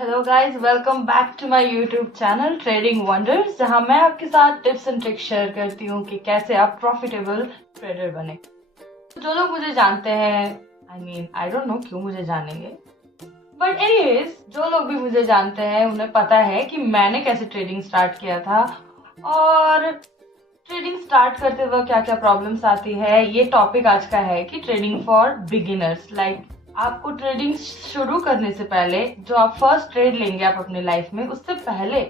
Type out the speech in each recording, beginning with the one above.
Hello guys, welcome back to my YouTube channel trading wonders, जहां मैं आपके साथ टिप्स एंड ट्रिक्स शेयर करती हूँ कि कैसे आप प्रॉफिटेबल ट्रेडर बने। जो लोग मुझे जानते हैं, आई डोंट नो क्यों मुझे जानेंगे, बट एनीवेज जो लोग भी मुझे जानते हैं उन्हें पता है कि मैंने कैसे ट्रेडिंग स्टार्ट किया था और ट्रेडिंग स्टार्ट करते वक्त क्या क्या प्रॉब्लम्स आती है। ये टॉपिक आज का है कि ट्रेडिंग फॉर बिगिनर्स, लाइक आपको ट्रेडिंग शुरू करने से पहले, जो आप फर्स्ट ट्रेड लेंगे आप अपनी लाइफ में, उससे पहले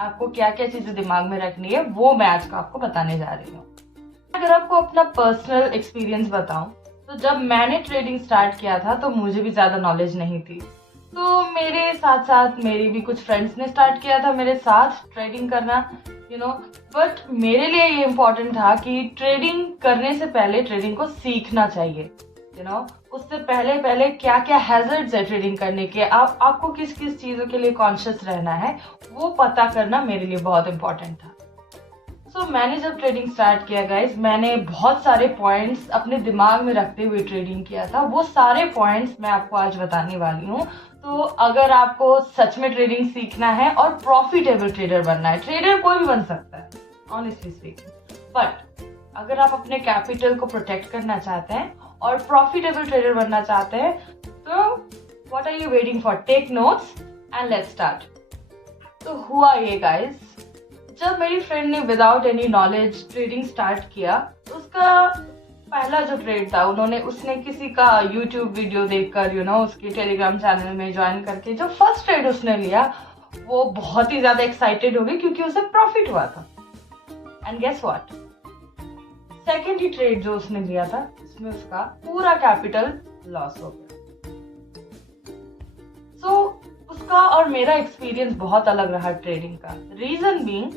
आपको क्या क्या चीजें दिमाग में रखनी है वो मैं आज का आपको बताने जा रही हूँ। अगर आपको अपना पर्सनल एक्सपीरियंस बताऊं तो जब मैंने ट्रेडिंग स्टार्ट किया था तो मुझे भी ज्यादा नॉलेज नहीं थी। तो मेरे साथ साथ मेरी भी कुछ फ्रेंड्स ने स्टार्ट किया था मेरे साथ ट्रेडिंग करना, यू नो। बट मेरे लिए ये इम्पोर्टेंट था कि ट्रेडिंग करने से पहले ट्रेडिंग को सीखना चाहिए, यू नो। उससे पहले पहले क्या क्या हैजर्ड्स है ट्रेडिंग करने के, आपको किस किस चीजों के लिए कॉन्शियस रहना है वो पता करना मेरे लिए बहुत इम्पोर्टेंट था। मैंने जब ट्रेडिंग स्टार्ट किया गाइज, मैंने बहुत सारे पॉइंट्स अपने दिमाग में रखते हुए ट्रेडिंग किया था। वो सारे पॉइंट्स मैं आपको आज बताने वाली हूँ। तो अगर आपको सच में ट्रेडिंग सीखना है और प्रॉफिटेबल ट्रेडर बनना है, ट्रेडर कोई भी बन सकता है ऑनेस्टली स्पीकिंग, बट अगर आप अपने कैपिटल को प्रोटेक्ट करना चाहते हैं और प्रॉफिटेबल ट्रेडर बनना चाहते हैं तो what are you waiting for? Take notes and let's start. तो हुआ ये गाइज, जब मेरी फ्रेंड ने without any knowledge trading start किया, उसका पहला जो ट्रेड था, उसने किसी का यूट्यूब वीडियो देखकर, यू नो, उसके टेलीग्राम चैनल में ज्वाइन करके जो फर्स्ट ट्रेड उसने लिया वो बहुत ही ज्यादा एक्साइटेड हो गई क्योंकि उसे प्रॉफिट हुआ था। एंड गेस व्हाट, सेकेंड ही ट्रेड जो उसने लिया था उसमें उसका पूरा कैपिटल लॉस हो गया। उसका और मेरा एक्सपीरियंस बहुत अलग रहा ट्रेडिंग का। रीजन बीइंग,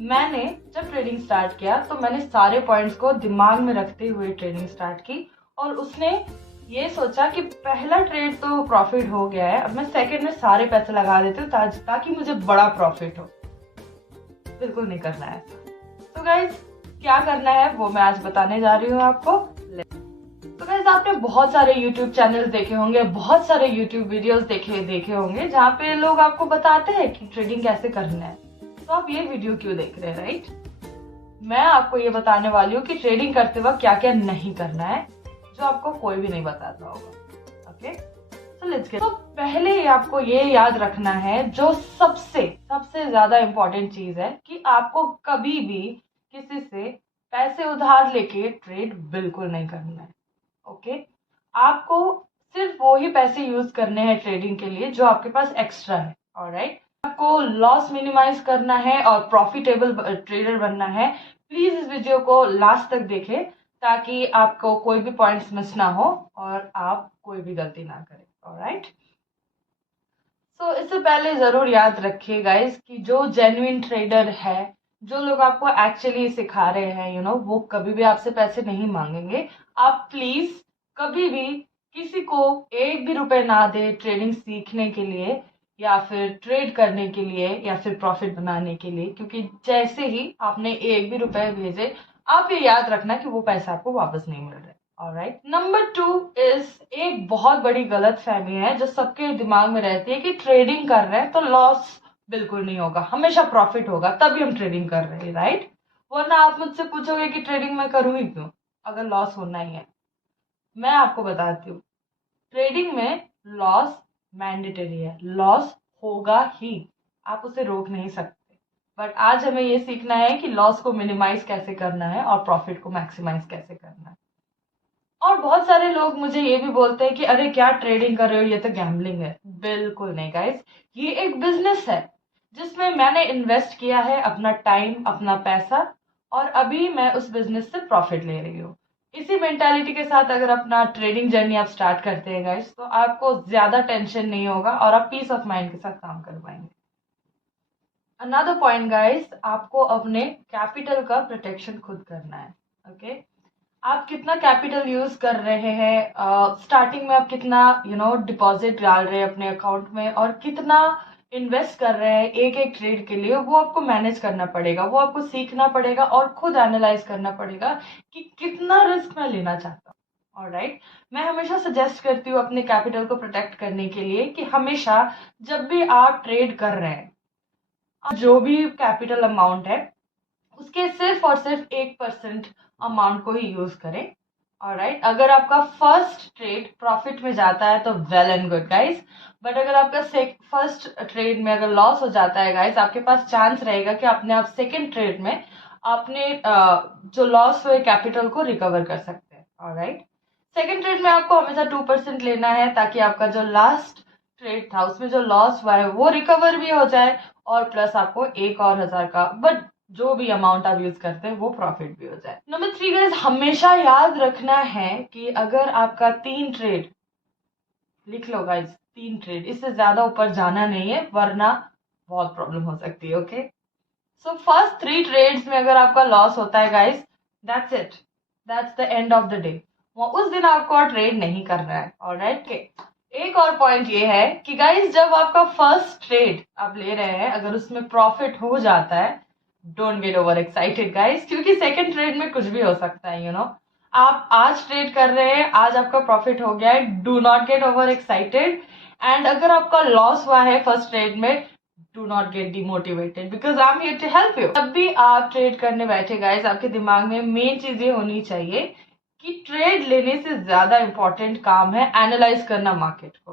मैंने जब ट्रेडिंग स्टार्ट किया तो मैंने सारे पॉइंट्स को दिमाग में रखते हुए ट्रेडिंग स्टार्ट की और उसने ये सोचा कि पहला ट्रेड तो प्रॉफिट हो गया है, अब मैं सेकंड में सारे पैसे लगा देती हूँ ताकि मुझे बड़ा प्रॉफिट हो। बिल्कुल नहीं करना है। तो गाइज क्या करना है वो मैं आज बताने जा रही हूँ आपको। तो गाइस, आपने बहुत सारे YouTube चैनल देखे होंगे, बहुत सारे YouTube वीडियोस देखे होंगे जहाँ पे लोग आपको बताते हैं कि ट्रेडिंग कैसे करना है। तो आप ये वीडियो क्यों देख रहे हैं, राइट? मैं आपको ये बताने वाली हूँ कि ट्रेडिंग करते वक्त क्या क्या नहीं करना है, जो आपको कोई भी नहीं बताता होगा। ओके, तो लेट्स गेट। तो पहले आपको ये याद रखना है, जो सबसे ज्यादा इम्पोर्टेंट चीज है, कि आपको कभी भी किसी से पैसे उधार लेके ट्रेड बिल्कुल नहीं करना है। ओके, आपको सिर्फ वो ही पैसे यूज करने हैं ट्रेडिंग के लिए जो आपके पास एक्स्ट्रा है। ऑलराइट, आपको लॉस मिनिमाइज करना है और प्रॉफिटेबल ट्रेडर बनना है। प्लीज इस वीडियो को लास्ट तक देखें ताकि आपको कोई भी पॉइंट्स मिस ना हो और आप कोई भी गलती ना करें। ऑलराइट, तो इससे पहले जरूर याद रखिए गाइस कि जो जेन्युइन ट्रेडर है, जो लोग आपको एक्चुअली सिखा रहे हैं, यू नो, वो कभी भी आपसे पैसे नहीं मांगेंगे। आप प्लीज कभी भी किसी को एक भी रुपए ना दे ट्रेडिंग सीखने के लिए या फिर ट्रेड करने के लिए या फिर प्रॉफिट बनाने के लिए, क्योंकि जैसे ही आपने एक भी रुपए भेजे, आप ये याद रखना कि वो पैसा आपको वापस नहीं मिल रहा। ऑलराइट, नंबर 2 इज, एक बहुत बड़ी गलत फहमी है जो सबके दिमाग में रहती है कि ट्रेडिंग कर रहे हैं तो लॉस बिल्कुल नहीं होगा, हमेशा प्रॉफिट होगा, तभी हम ट्रेडिंग कर रहे हैं, राइट? वरना आप मुझसे पूछोगे कि ट्रेडिंग में करूंगी क्यों अगर लॉस होना ही है। मैं आपको बताती हूँ, ट्रेडिंग में लॉस मैंडेटरी है, लॉस होगा ही, आप उसे रोक नहीं सकते। बट आज हमें ये सीखना है कि लॉस को मिनिमाइज कैसे करना है और प्रॉफिट को मैक्सिमाइज कैसे करना है। और बहुत सारे लोग मुझे ये भी बोलते हैं कि अरे क्या ट्रेडिंग कर रहे हो, ये तो गैम्बलिंग है। बिल्कुल नहीं गाइस, ये एक बिजनेस है जिसमें मैंने इन्वेस्ट किया है अपना टाइम, अपना पैसा, और अभी मैं उस बिजनेस से प्रॉफिट ले रही हूँ। इसी मेंटालिटी के साथ अगर अपना ट्रेडिंग जर्नी आप स्टार्ट करते हैं गाइस, तो आपको ज्यादा टेंशन नहीं होगा और आप पीस ऑफ माइंड के साथ काम कर पाएंगे। अनदर पॉइंट गाइस, आपको अपने कैपिटल का प्रोटेक्शन खुद करना है। ओके, आप कितना कैपिटल यूज कर रहे हैं, स्टार्टिंग में आप कितना, यू नो, डिपॉजिट डाल रहे हैं अपने अकाउंट में और कितना इन्वेस्ट कर रहे हैं एक एक ट्रेड के लिए, वो आपको मैनेज करना पड़ेगा, वो आपको सीखना पड़ेगा और खुद एनालाइज करना पड़ेगा कि कितना रिस्क मैं लेना चाहता हूँ। ऑलराइट। मैं हमेशा सजेस्ट करती हूँ अपने कैपिटल को प्रोटेक्ट करने के लिए कि हमेशा जब भी आप ट्रेड कर रहे हैं, जो भी कैपिटल अमाउंट है उसके सिर्फ और सिर्फ 1% अमाउंट को ही यूज करें। ऑलराइट, अगर आपका फर्स्ट ट्रेड प्रॉफिट में जाता है तो well and good guys, but अगर आपका फर्स्ट ट्रेड में अगर लॉस हो जाता है गाइस, आपके पास चांस रहेगा कि अपने आप सेकेंड ट्रेड में अपने जो लॉस हुए कैपिटल को रिकवर कर सकते हैं। ऑलराइट, सेकेंड ट्रेड में आपको हमेशा 2% लेना है ताकि आपका जो लास्ट ट्रेड था उसमें जो लॉस हुआ है वो रिकवर भी हो जाए, और प्लस आपको 1 और 1000 का, बट जो भी अमाउंट आप यूज करते हैं वो प्रॉफिट भी हो जाए। नंबर 3 गाइस, हमेशा याद रखना है कि अगर आपका 3 ट्रेड, लिख लो गाइस 3 ट्रेड, इससे ज्यादा ऊपर जाना नहीं है वरना बहुत प्रॉब्लम हो सकती है। ओके, सो फर्स्ट 3 ट्रेड्स में अगर आपका लॉस होता है guys, that's it, that's the end of the day. उस दिन आपको और ट्रेड नहीं करना है। ऑलराइट, एक और पॉइंट ये है कि गाइस जब आपका फर्स्ट ट्रेड आप ले रहे हैं अगर उसमें प्रॉफिट हो जाता है, don't get over excited guys, क्योंकि सेकंड ट्रेड में कुछ भी हो सकता है। आप आज ट्रेड कर रहे हैं, आज आपका प्रॉफिट हो गया है, do not get over excited. And अगर आपका लॉस हुआ है फर्स्ट ट्रेड में, do not get demotivated, because I am here to help you. जब भी आप ट्रेड करने बैठे गाइस, आपके दिमाग में मेन चीज ये होनी चाहिए कि ट्रेड लेने से ज्यादा इंपॉर्टेंट काम है एनालाइज करना मार्केट को।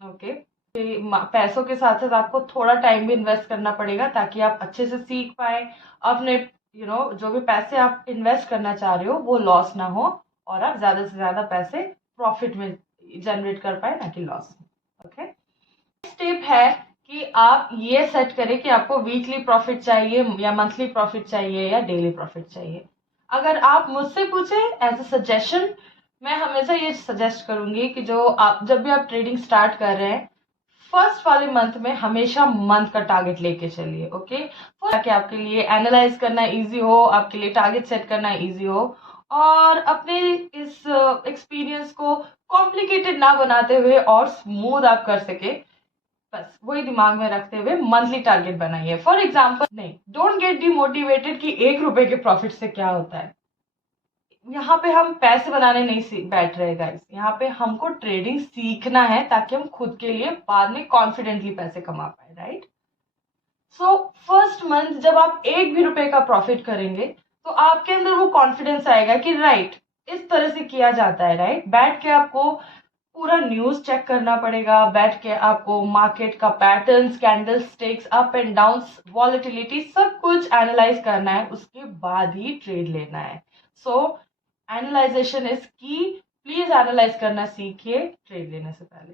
ओके, पैसों के साथ साथ आपको थोड़ा टाइम भी इन्वेस्ट करना पड़ेगा ताकि आप अच्छे से सीख पाए, अपने जो भी पैसे आप इन्वेस्ट करना चाह रहे हो वो लॉस ना हो, और आप ज्यादा से ज्यादा पैसे प्रॉफिट में जनरेट कर पाए, ना कि लॉस में। ओके, स्टेप है कि आप ये सेट करें कि आपको वीकली प्रॉफिट चाहिए या मंथली प्रॉफिट चाहिए या डेली प्रॉफिट चाहिए। अगर आप मुझसे पूछे एज अ सजेशन, मैं हमेशा ये सजेस्ट करूंगी कि जो आप जब भी आप ट्रेडिंग स्टार्ट कर रहे हैं, फर्स्ट वाले मंथ में हमेशा मंथ का टारगेट लेके चलिए। ओके, ताकि आपके लिए एनालाइज करना इजी हो, आपके लिए टारगेट सेट करना इजी हो, और अपने इस एक्सपीरियंस को कॉम्प्लिकेटेड ना बनाते हुए और स्मूथ आप कर सके, बस वही दिमाग में रखते हुए मंथली टारगेट बनाइए। फॉर एग्जाम्पल, नहीं, डोंट गेट डिमोटिवेटेड कि 1 रुपए के प्रॉफिट से क्या होता है। यहाँ पे हम पैसे बनाने नहीं बैठ रहे गाइस, यहाँ पे हमको ट्रेडिंग सीखना है ताकि हम खुद के लिए बाद में कॉन्फिडेंटली पैसे कमा पाए। राइट, सो फर्स्ट मंथ जब आप 1 भी रुपए का प्रॉफिट करेंगे तो आपके अंदर वो कॉन्फिडेंस आएगा कि राइट, इस तरह से किया जाता है। राइट, बैठ के आपको पूरा न्यूज चेक करना पड़ेगा, बैठ के आपको मार्केट का patterns, candle sticks, up and down, volatility, सब कुछ एनालाइज करना है, उसके बाद ही ट्रेड लेना है। सो एनालाइजेशन इज की, प्लीज एनालाइज करना सीखिए ट्रेड लेने से पहले।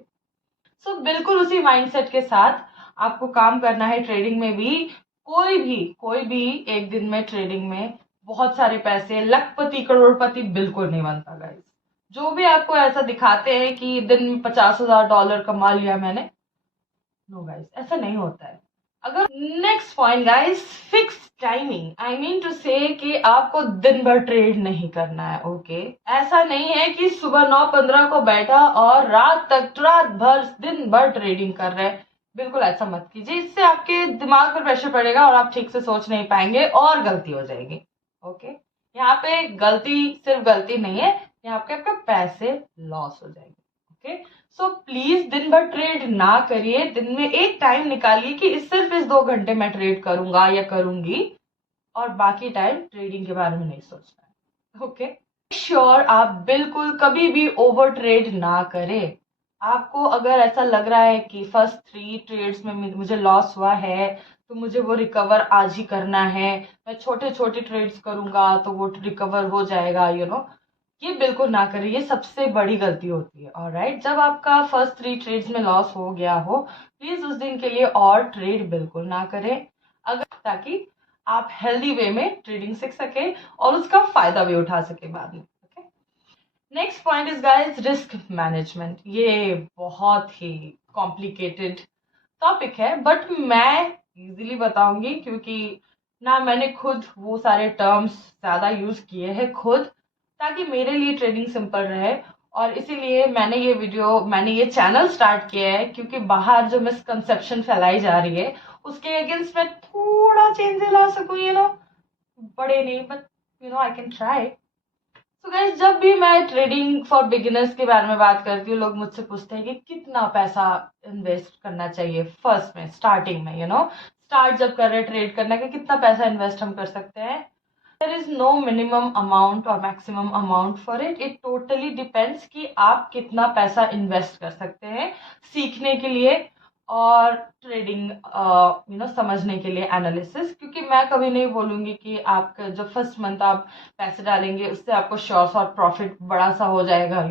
सो बिल्कुल उसी माइंडसेट के साथ आपको काम करना है ट्रेडिंग में भी। कोई भी एक दिन में ट्रेडिंग में बहुत सारे पैसे, लखपति करोड़पति बिल्कुल नहीं बनता गाइस। जो भी आपको ऐसा दिखाते हैं कि दिन में $50,000 कमा लिया मैंने, नो गाइस, ऐसा नहीं होता है। अगर next point guys, fix timing, I mean to say कि आपको दिन भर ट्रेड नहीं करना है। ओके, ऐसा नहीं है कि सुबह 9:15 को बैठा और रात भर दिन भर ट्रेडिंग कर रहे हैं। बिल्कुल ऐसा मत कीजिए, इससे आपके दिमाग पर प्रेशर पड़ेगा और आप ठीक से सोच नहीं पाएंगे और गलती हो जाएगी। ओके, यहाँ पे गलती सिर्फ गलती नहीं है, यहाँ पे आपके पैसे लॉस हो जाएंगे। ओके, सो प्लीज दिन भर ट्रेड ना करिए, दिन में एक टाइम निकालिए कि सिर्फ इस 2 घंटे में ट्रेड करूंगा या करूंगी, और बाकी टाइम ट्रेडिंग के बारे में नहीं सोचना है। ओके, श्योर आप बिल्कुल कभी भी ओवर ट्रेड ना करें। आपको अगर ऐसा लग रहा है कि फर्स्ट 3 ट्रेड्स में मुझे लॉस हुआ है तो मुझे वो रिकवर आज ही करना है, मैं छोटे छोटे ट्रेड्स करूंगा तो वो रिकवर हो जाएगा, ये बिल्कुल ना करें, ये सबसे बड़ी गलती होती है। ऑलराइट, जब आपका फर्स्ट 3 ट्रेड्स में लॉस हो गया हो, प्लीज उस दिन के लिए और ट्रेड बिल्कुल ना करें, अगर ताकि आप हेल्दी वे में ट्रेडिंग सीख सके और उसका फायदा भी उठा सके बाद में। Next point is guys risk management. ये बहुत ही कॉम्प्लिकेटेड टॉपिक है, बट मैं इजीली बताऊंगी क्योंकि ना मैंने खुद वो सारे टर्म्स ज्यादा यूज किए हैं खुद, ताकि मेरे लिए ट्रेडिंग सिंपल रहे, और इसीलिए मैंने ये चैनल स्टार्ट किया है, क्योंकि बाहर जो मिसकंसेप्शन फैलाई जा रही है उसके अगेंस्ट मैं थोड़ा चेंज ला सकूं, बड़े नहीं, but I can try. So guys, जब भी मैं ट्रेडिंग फॉर बिगिनर्स के बारे में बात करती हूँ, लोग मुझसे पूछते हैं कि कितना पैसा इन्वेस्ट करना चाहिए फर्स्ट में, स्टार्टिंग में, स्टार्ट जब कर रहे हैं ट्रेड करना, कि कितना पैसा इन्वेस्ट हम कर सकते हैं। There is no minimum amount और maximum amount for it. It totally depends कि आप कितना पैसा इन्वेस्ट कर सकते हैं सीखने के लिए और ट्रेडिंग समझने के लिए, एनालिसिस। क्योंकि मैं कभी नहीं बोलूंगी कि आपका जो फर्स्ट मंथ आप पैसे डालेंगे उससे आपको श्योर शॉर्ट प्रॉफिट बड़ा सा हो जाएगा,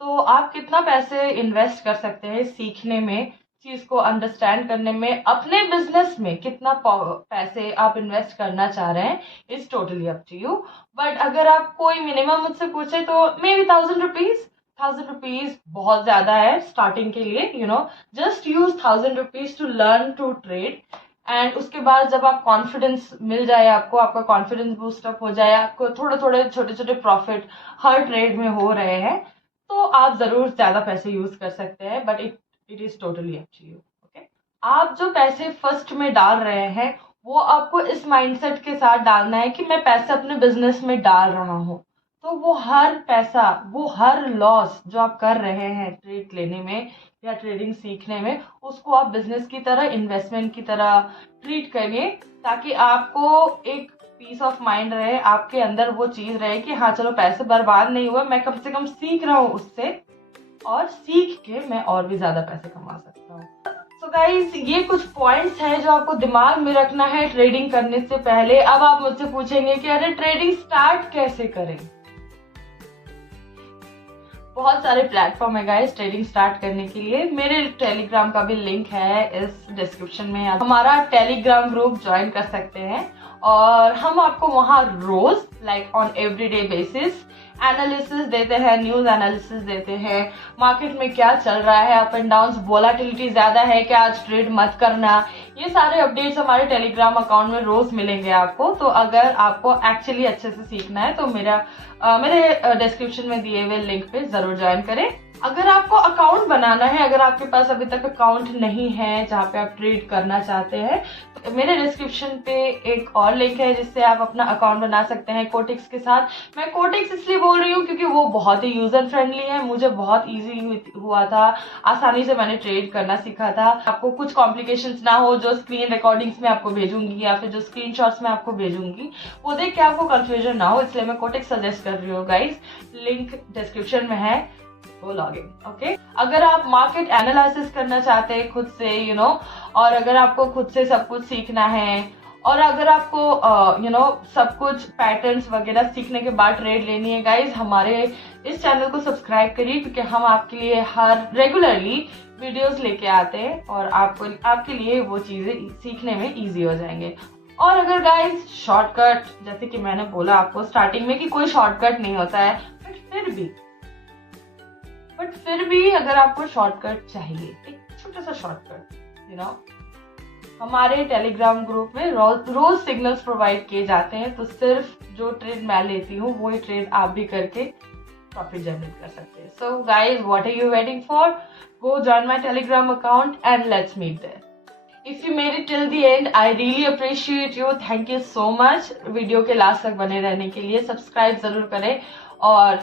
तो आप कितना पैसे इन्वेस्ट कर सकते हैं सीखने में, चीज को अंडरस्टैंड करने में, अपने बिजनेस में कितना पैसे आप इन्वेस्ट करना चाह रहे हैं, is totally up to you. But अगर आप कोई मिनिमम मुझसे पूछे तो मे बी 1000 रुपीज। 1000 रुपीज बहुत ज्यादा है स्टार्टिंग के लिए, just use 1000 rupees to learn to trade. And उसके बाद जब आप कॉन्फिडेंस मिल जाए, आपका कॉन्फिडेंस बूस्टअप हो जाए, आपको थोड़े थोड़े छोटे छोटे प्रॉफिट हर ट्रेड में हो रहे हैं, तो आप जरूर ज्यादा पैसे यूज कर सकते हैं। But it is totally up to you. Okay, आप जो पैसे फर्स्ट में डाल रहे हैं वो आपको इस माइंडसेट के साथ डालना है कि मैं पैसे अपने बिजनेस में डाल रहा हूँ। तो वो हर पैसा, वो हर लॉस जो आप कर रहे हैं ट्रेड लेने में या ट्रेडिंग सीखने में, उसको आप बिजनेस की तरह, इन्वेस्टमेंट की तरह ट्रीट करिए, ताकि आपको एक पीस ऑफ माइंड रहे, आपके अंदर वो चीज रहे कि हाँ चलो पैसे बर्बाद नहीं हुए, मैं कम से कम सीख रहा हूँ उससे, और सीख के मैं और भी ज्यादा पैसे कमा सकता हूँ। सो गाइस, ये कुछ पॉइंट्स हैं जो आपको दिमाग में रखना है ट्रेडिंग करने से पहले। अब आप मुझसे पूछेंगे कि अरे ट्रेडिंग स्टार्ट कैसे करें। बहुत सारे प्लेटफॉर्म है गाइस ट्रेडिंग स्टार्ट करने के लिए। मेरे टेलीग्राम का भी लिंक है इस डिस्क्रिप्शन में, हमारा टेलीग्राम ग्रुप ज्वाइन कर सकते हैं और हम आपको वहां रोज like on everyday basis analysis देते हैं, न्यूज एनालिसिस देते हैं, मार्केट में क्या चल रहा है, अप एंड डाउन, वोलाटिलिटी ज्यादा है क्या, आज ट्रेड मत करना, ये सारे अपडेट्स हमारे टेलीग्राम अकाउंट में रोज मिलेंगे आपको। तो अगर आपको एक्चुअली अच्छे से सीखना है तो मेरे डिस्क्रिप्शन में दिए हुए लिंक पे जरूर ज्वाइन करें। अगर आपको अकाउंट बनाना है, अगर आपके पास अभी तक अकाउंट नहीं है जहाँ पे आप ट्रेड करना चाहते हैं, तो मेरे डिस्क्रिप्शन पे एक और लिंक है जिससे आप अपना अकाउंट बना सकते हैं कोटेक्स के साथ। मैं कोटेक्स इसलिए बोल रही हूँ क्योंकि वो बहुत ही यूजर फ्रेंडली है, मुझे बहुत इजी हुआ था, आसानी से मैंने ट्रेड करना सीखा था। आपको कुछ कॉम्प्लिकेशंस ना हो, जो स्क्रीन रिकॉर्डिंग्स में आपको भेजूंगी या फिर जो स्क्रीनशॉट्स में आपको भेजूंगी वो देख के आपको कंफ्यूजन ना हो, इसलिए मैं कोटेक्स सजेस्ट कर रही हूँ गाइस। लिंक डिस्क्रिप्शन में है, वो लॉगिन। ओके, अगर आप मार्केट एनालिसिस करना चाहते हैं खुद से, और अगर आपको खुद से सब कुछ सीखना है, और अगर आपको सब कुछ पैटर्न्स वगैरह सीखने के बाद ट्रेड लेनी है गाइज, हमारे इस चैनल को सब्सक्राइब करिए, क्योंकि हम आपके लिए हर रेगुलरली वीडियोस लेके आते हैं और आपके लिए वो चीजें सीखने में इजी हो जाएंगे। और अगर गाइज शॉर्टकट, जैसे कि मैंने बोला आपको स्टार्टिंग में कि कोई शॉर्टकट नहीं होता है, बट फिर भी अगर आपको शॉर्टकट चाहिए, एक छोटा सा शॉर्टकट, हमारे टेलीग्राम ग्रुप में रोज सिग्नल्स प्रोवाइड किए जाते हैं। तो सिर्फ जो ट्रेड मैं लेती हूँ वही ट्रेड आप भी करके प्रॉफिट जनरेट कर सकते हैं। So guys, what are you waiting for? Go join my Telegram account and let's meet there. If you made it till the end, I really appreciate you. Thank you so much. Video के last तक बने रहने के लिए subscribe जरूर करें और